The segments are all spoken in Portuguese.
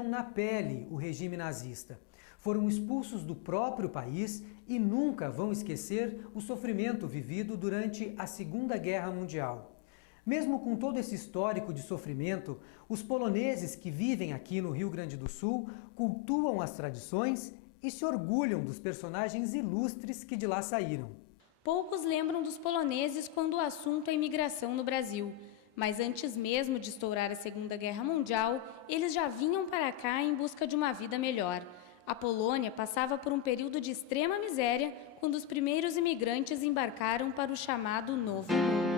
sentiram na pele o regime nazista. Foram expulsos do próprio país e nunca vão esquecer o sofrimento vivido durante a Segunda Guerra Mundial. Mesmo com todo esse histórico de sofrimento, os poloneses que vivem aqui no Rio Grande do Sul cultuam as tradições e se orgulham dos personagens ilustres que de lá saíram. Poucos lembram dos poloneses quando o assunto é imigração no Brasil. Mas antes mesmo de estourar a Segunda Guerra Mundial, eles já vinham para cá em busca de uma vida melhor. A Polônia passava por um período de extrema miséria quando os primeiros imigrantes embarcaram para o chamado Novo Mundo.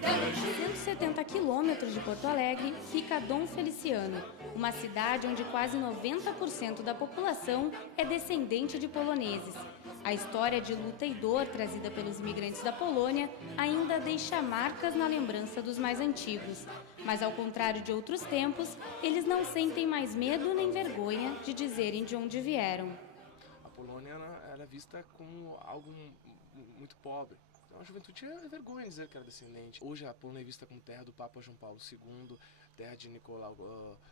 A 170 quilômetros de Porto Alegre fica Dom Feliciano, uma cidade onde quase 90% da população é descendente de poloneses. A história de luta e dor trazida pelos imigrantes da Polônia ainda deixa marcas na lembrança dos mais antigos. Mas, ao contrário de outros tempos, eles não sentem mais medo nem vergonha de dizerem de onde vieram. A Polônia era vista como algo muito pobre. Então a juventude tinha vergonha de dizer que era descendente. Hoje a Polônia é vista como terra do Papa João Paulo II, terra de Nicolau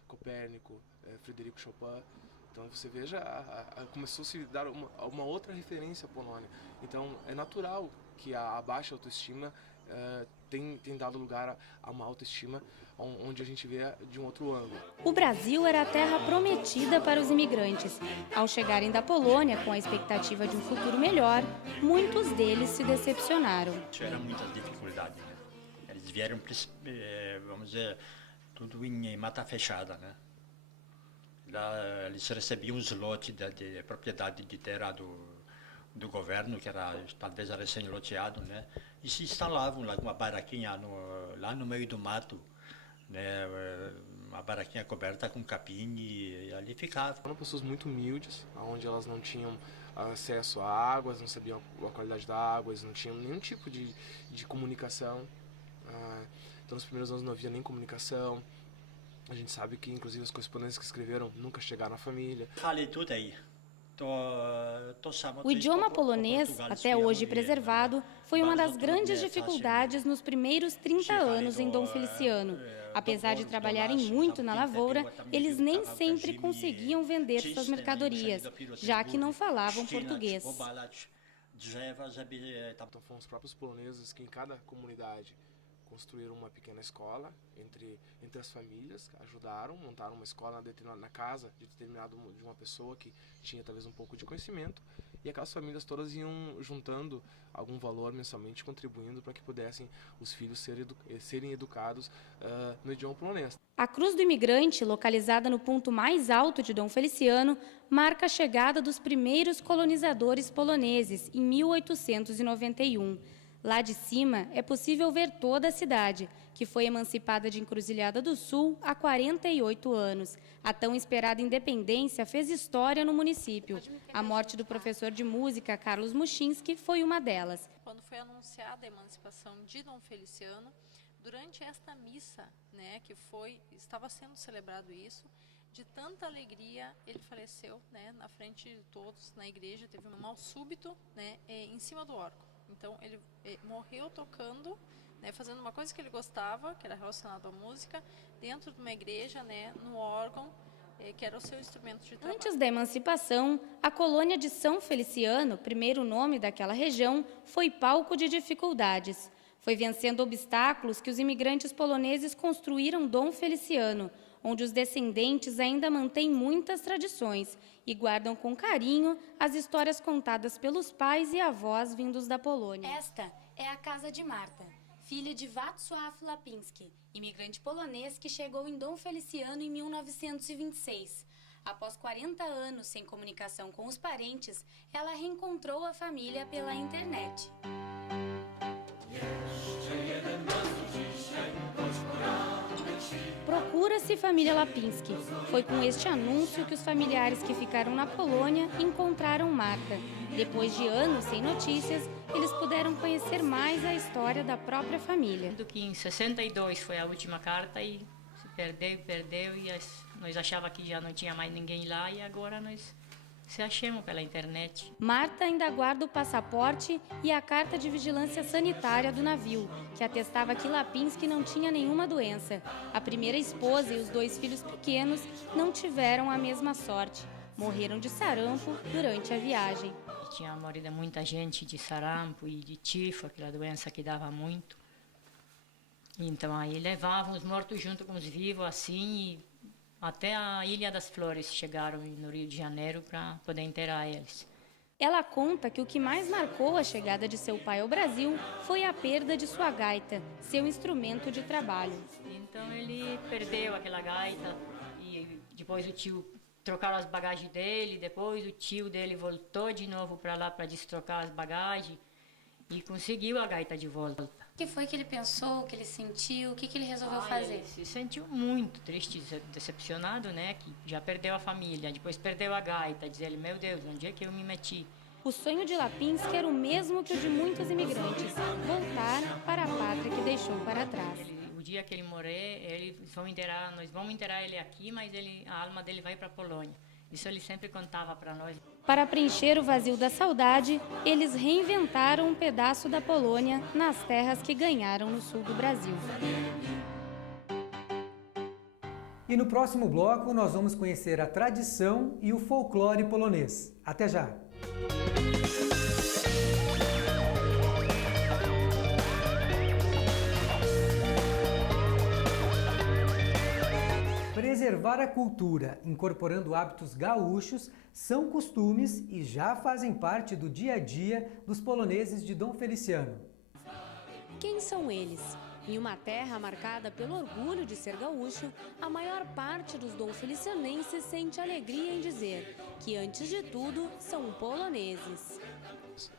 Copérnico, Frederico Chopin. Então você veja, começou a se dar uma outra referência à Polônia. Então é natural que a baixa autoestima tem dado lugar a uma autoestima onde a gente vê de um outro ângulo. O Brasil era a terra prometida para os imigrantes. Ao chegarem da Polônia com a expectativa de um futuro melhor, muitos deles se decepcionaram. Tiveram muitas dificuldades, né? Eles vieram, vamos dizer, tudo em mata fechada, né? Lá, eles recebiam os lotes de propriedade de terra do governo, que talvez era recém-loteado, né? E se instalavam lá com uma baraquinha lá no meio do mato, né? Uma baraquinha coberta com capim e ali ficavam. Eram pessoas muito humildes, onde elas não tinham acesso a águas, não sabiam a qualidade da água, eles não tinham nenhum tipo de comunicação. Então nos primeiros anos não havia nem comunicação. A gente sabe que inclusive as correspondências que escreveram nunca chegaram à família. Falei tudo aí. O idioma polonês, até hoje preservado, foi uma das grandes dificuldades nos primeiros 30 anos em Dom Feliciano. Apesar de trabalharem muito na lavoura, eles nem sempre conseguiam vender suas mercadorias, já que não falavam português. Então foram os próprios poloneses que em cada comunidade construíram uma pequena escola entre as famílias, ajudaram, montaram uma escola na casa de uma pessoa que tinha talvez um pouco de conhecimento, e aquelas famílias todas iam juntando algum valor mensalmente, contribuindo para que pudessem os filhos serem educados no idioma polonês. A Cruz do Imigrante, localizada no ponto mais alto de Dom Feliciano, marca a chegada dos primeiros colonizadores poloneses em 1891. Lá de cima é possível ver toda a cidade, que foi emancipada de Encruzilhada do Sul há 48 anos. A tão esperada independência fez história no município. A morte do professor de música Carlos Muchinski foi uma delas. Quando foi anunciada a emancipação de Dom Feliciano, durante esta missa, né, estava sendo celebrado isso, de tanta alegria, ele faleceu, né, na frente de todos, na igreja, teve um mal súbito, né, em cima do órgão. Então ele morreu tocando, né, fazendo uma coisa que ele gostava, que era relacionado à música, dentro de uma igreja, né, no órgão, que era o seu instrumento de trabalho. Antes da emancipação, a colônia de São Feliciano, primeiro nome daquela região, foi palco de dificuldades. Foi vencendo obstáculos que os imigrantes poloneses construíram Dom Feliciano, onde os descendentes ainda mantêm muitas tradições e guardam com carinho as histórias contadas pelos pais e avós vindos da Polônia. Esta é a casa de Marta, filha de Wacław Lapinski, imigrante polonês que chegou em Dom Feliciano em 1926. Após 40 anos sem comunicação com os parentes, ela reencontrou a família pela internet. Procura-se família Lapinski. Foi com este anúncio que os familiares que ficaram na Polônia encontraram Marta. Depois de anos sem notícias, eles puderam conhecer mais a história da própria família. Que em 62 foi a última carta e perdeu, e nós achávamos que já não tinha mais ninguém lá, e agora nós se achamos pela internet. Marta ainda guarda o passaporte e a carta de vigilância sanitária do navio, que atestava que Lapinski não tinha nenhuma doença. A primeira esposa e os 2 filhos pequenos não tiveram a mesma sorte. Morreram de sarampo durante a viagem. Tinha morrido muita gente de sarampo e de tifo, aquela doença que dava muito. Então aí levavam os mortos junto com os vivos, assim, e até a Ilha das Flores chegaram no Rio de Janeiro para poder enterrar eles. Ela conta que o que mais marcou a chegada de seu pai ao Brasil foi a perda de sua gaita, seu instrumento de trabalho. Então ele perdeu aquela gaita e depois o tio trocaram as bagagens dele, depois o tio dele voltou de novo para lá para destrocar as bagagens e conseguiu a gaita de volta. O que foi que ele pensou, o que ele sentiu, o que ele resolveu fazer? Ele se sentiu muito triste, decepcionado, né? Que já perdeu a família, depois perdeu a gaita. Diz ele, meu Deus, onde é que eu me meti? O sonho de Lapinski era o mesmo que o de muitos imigrantes, voltar para a pátria que deixou para trás. O dia que ele morrer, nós vamos enterrar ele aqui, mas a alma dele vai para a Polônia. Isso ele sempre contava para nós. Para preencher o vazio da saudade, eles reinventaram um pedaço da Polônia nas terras que ganharam no sul do Brasil. E no próximo bloco nós vamos conhecer a tradição e o folclore polonês. Até já! Preservar a cultura, incorporando hábitos gaúchos, são costumes e já fazem parte do dia a dia dos poloneses de Dom Feliciano. Quem são eles? Em uma terra marcada pelo orgulho de ser gaúcho, a maior parte dos domfelicianenses sente alegria em dizer que, antes de tudo, são poloneses.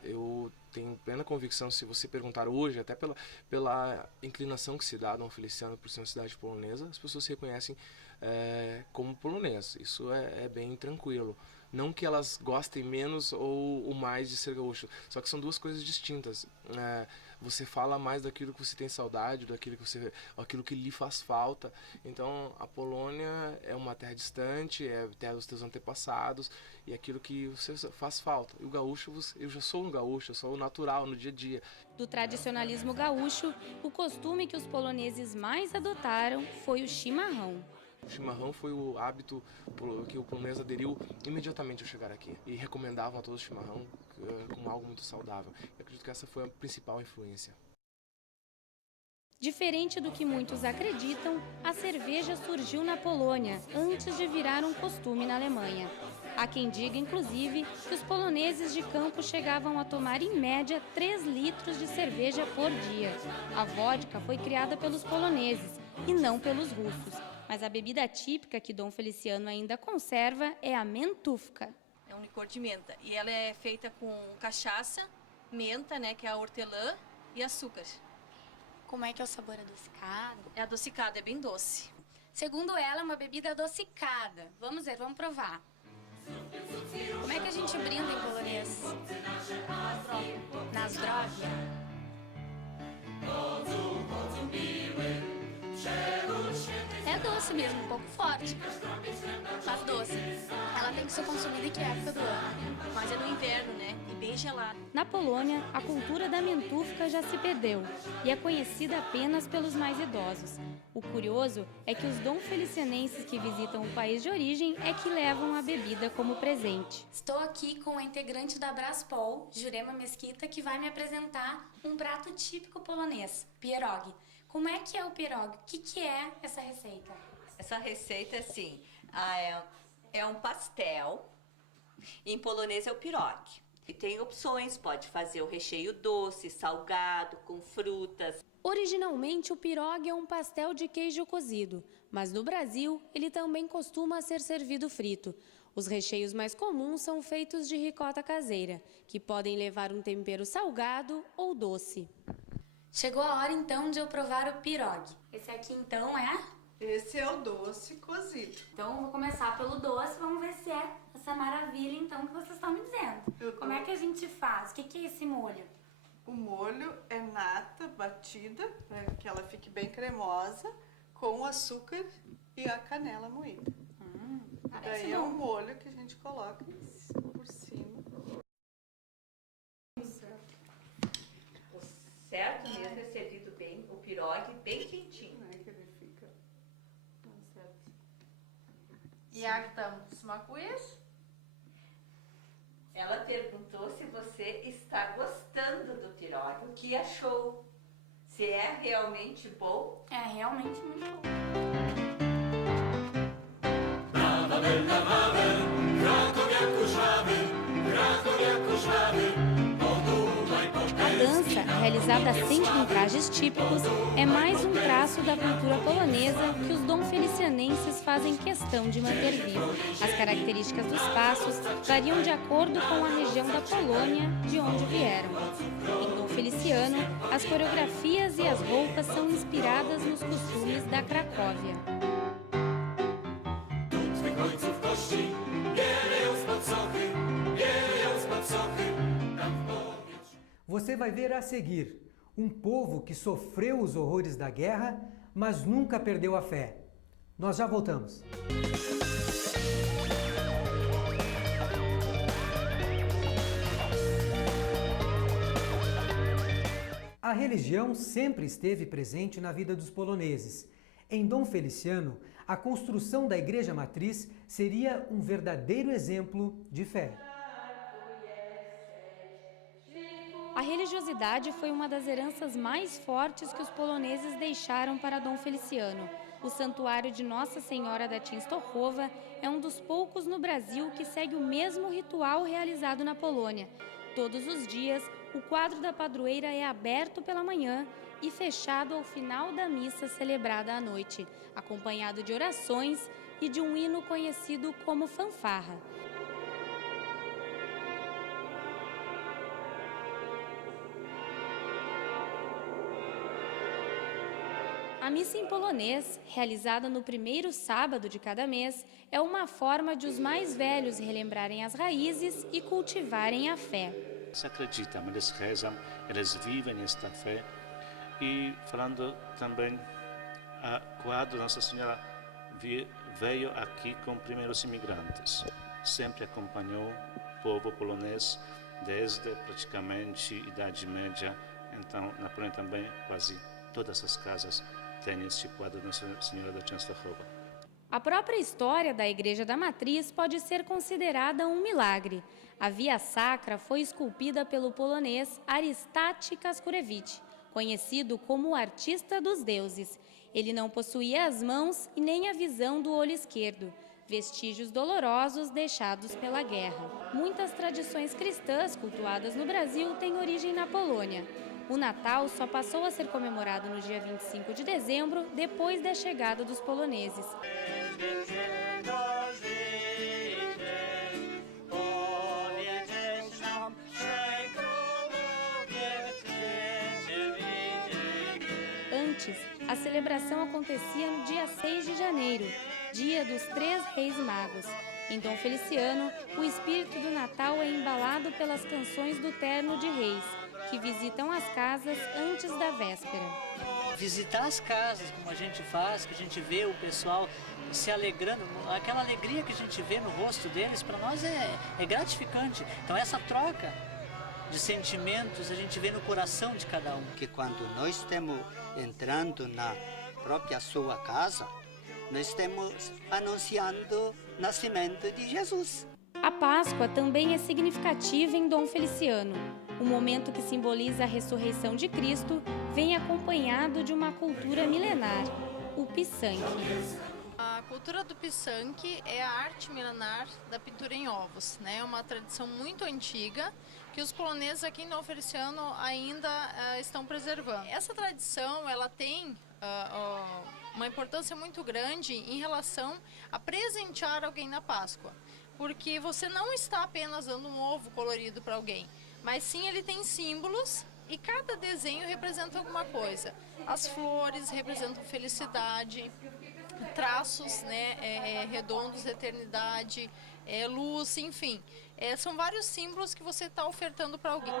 Eu tenho plena convicção, se você perguntar hoje, até pela inclinação que se dá a Dom Feliciano por ser uma cidade polonesa, as pessoas se reconhecem como polonês. Isso é bem tranquilo. Não que elas gostem menos ou mais de ser gaúcho, só que são duas coisas distintas. Você fala mais daquilo que você tem saudade, aquilo que lhe faz falta. Então, a Polônia é uma terra distante, é a terra dos teus antepassados, e aquilo que você faz falta. E o gaúcho, eu já sou um gaúcho, eu sou o natural no dia a dia. Do tradicionalismo gaúcho, o costume que os poloneses mais adotaram foi o chimarrão. O chimarrão foi o hábito que o polonês aderiu imediatamente ao chegar aqui. E recomendavam a todos o chimarrão como algo muito saudável. Eu acredito que essa foi a principal influência. Diferente do que muitos acreditam, a cerveja surgiu na Polônia antes de virar um costume na Alemanha. Há quem diga, inclusive, que os poloneses de campo chegavam a tomar em média 3 litros de cerveja por dia. A vodka foi criada pelos poloneses e não pelos russos. Mas a bebida típica que Dom Feliciano ainda conserva é a mentufka. É um licor de menta e ela é feita com cachaça, menta, né, que é a hortelã, e açúcar. Como é que é o sabor adocicado? É adocicado, é bem doce. Segundo ela, é uma bebida adocicada. Vamos ver, vamos provar. Como é que a gente brinda em polonês? Na zdrowie. É doce mesmo, um pouco forte, mas doce. Ela tem que ser consumida em que época do ano? Mas é no inverno, né? E bem gelado. Na Polônia, a cultura da mentufka já se perdeu e é conhecida apenas pelos mais idosos. O curioso é que os domfelicianenses que visitam o país de origem é que levam a bebida como presente. Estou aqui com a integrante da Braspol, Jurema Mesquita, que vai me apresentar um prato típico polonês, pierogi. Como é que é o pierogi? O que é essa receita? Essa receita, assim, é um pastel, em polonês é o pierogi. E tem opções, pode fazer o recheio doce, salgado, com frutas. Originalmente, o pierogi é um pastel de queijo cozido, mas no Brasil, ele também costuma ser servido frito. Os recheios mais comuns são feitos de ricota caseira, que podem levar um tempero salgado ou doce. Chegou a hora, então, de eu provar o pierogi. Esse aqui, então, é? Esse é o doce cozido. Então, eu vou começar pelo doce. Vamos ver se é essa maravilha, então, que vocês estão me dizendo. Como é que a gente faz? O que é esse molho? O molho é nata batida, para que ela fique bem cremosa, com açúcar e a canela moída. Daí é um molho que a gente coloca por cima. O certo mesmo é servido bem, o pirogue bem quentinho. Que ele fica certo. Jak tam smakujesz? Ela perguntou se você está gostando do pirogue, o que achou? Se é realmente bom? É realmente muito bom. A dança, realizada sempre em trajes típicos, é mais um traço da cultura polonesa que os donfelicianenses fazem questão de manter vivo. As características dos passos variam de acordo com a região da Polônia de onde vieram. Em Dom Feliciano, as coreografias e as roupas são inspiradas nos costumes da Cracóvia. Você vai ver a seguir um povo que sofreu os horrores da guerra, mas nunca perdeu a fé. Nós já voltamos. A religião sempre esteve presente na vida dos poloneses. Em Dom Feliciano, a construção da Igreja Matriz seria um verdadeiro exemplo de fé. A religiosidade foi uma das heranças mais fortes que os poloneses deixaram para Dom Feliciano. O Santuário de Nossa Senhora da Częstochowa é um dos poucos no Brasil que segue o mesmo ritual realizado na Polônia. Todos os dias, o quadro da padroeira é aberto pela manhã e fechado ao final da missa celebrada à noite, acompanhado de orações e de um hino conhecido como fanfarra. A missa em polonês, realizada no primeiro sábado de cada mês, é uma forma de os mais velhos relembrarem as raízes e cultivarem a fé. Eles acreditam, eles rezam, eles vivem esta fé. E falando também, quando Nossa Senhora veio aqui com primeiros imigrantes, sempre acompanhou o povo polonês desde praticamente a Idade Média. Então, na Polônia também quase todas as casas tem este quadro da Nossa Senhora da Częstochowa. A própria história da Igreja da Matriz pode ser considerada um milagre. A Via Sacra foi esculpida pelo polonês Aristarch Kaskurewicz, conhecido como o artista dos deuses. Ele não possuía as mãos e nem a visão do olho esquerdo, vestígios dolorosos deixados pela guerra. Muitas tradições cristãs cultuadas no Brasil têm origem na Polônia. O Natal só passou a ser comemorado no dia 25 de dezembro, depois da chegada dos poloneses. Antes, a celebração acontecia no dia 6 de janeiro, dia dos Três Reis Magos. Em Dom Feliciano, o espírito do Natal é embalado pelas canções do Terno de Reis, que visitam as casas antes da véspera. Visitar as casas, como a gente faz, que a gente vê o pessoal se alegrando, aquela alegria que a gente vê no rosto deles, para nós é gratificante. Então essa troca de sentimentos a gente vê no coração de cada um. Que quando nós estamos entrando na própria sua casa, nós estamos anunciando o nascimento de Jesus. A Páscoa também é significativa em Dom Feliciano. O momento que simboliza a ressurreição de Cristo vem acompanhado de uma cultura milenar, o pisanque. A cultura do pisanque é a arte milenar da pintura em ovos, né? É uma tradição muito antiga que os poloneses aqui em Dom Feliciano ainda estão preservando. Essa tradição ela tem uma importância muito grande em relação a presentear alguém na Páscoa, porque você não está apenas dando um ovo colorido para alguém, mas sim ele tem símbolos e cada desenho representa alguma coisa. As flores representam felicidade, traços, né, redondos, eternidade, luz, enfim. São vários símbolos que você está ofertando para alguém.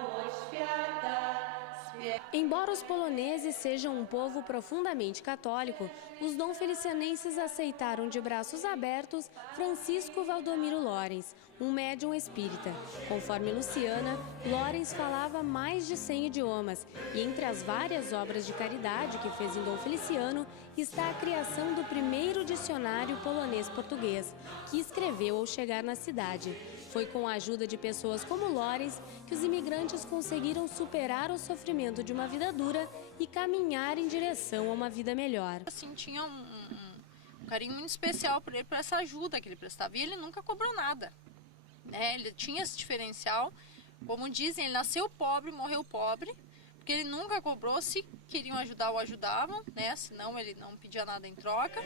Embora os poloneses sejam um povo profundamente católico, os dom-felicianenses aceitaram de braços abertos Francisco Valdomiro Lorenz, um médium espírita. Conforme Luciana, Lorenz falava mais de 100 idiomas e entre as várias obras de caridade que fez em Dom Feliciano está a criação do primeiro dicionário polonês-português, que escreveu ao chegar na cidade. Foi com a ajuda de pessoas como Lorenz que os imigrantes conseguiram superar o sofrimento de uma vida dura e caminhar em direção a uma vida melhor. Assim, tinha um carinho muito especial por ele, por essa ajuda que ele prestava, e ele nunca cobrou nada. Né? Ele tinha esse diferencial, como dizem, ele nasceu pobre, morreu pobre, porque ele nunca cobrou. Se queriam ajudar, o ajudavam, né? Senão ele não pedia nada em troca.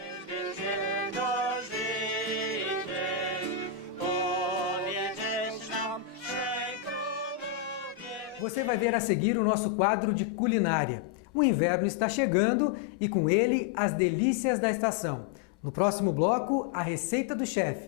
Você vai ver a seguir o nosso quadro de culinária. O inverno está chegando e com ele as delícias da estação. No próximo bloco, a receita do chefe.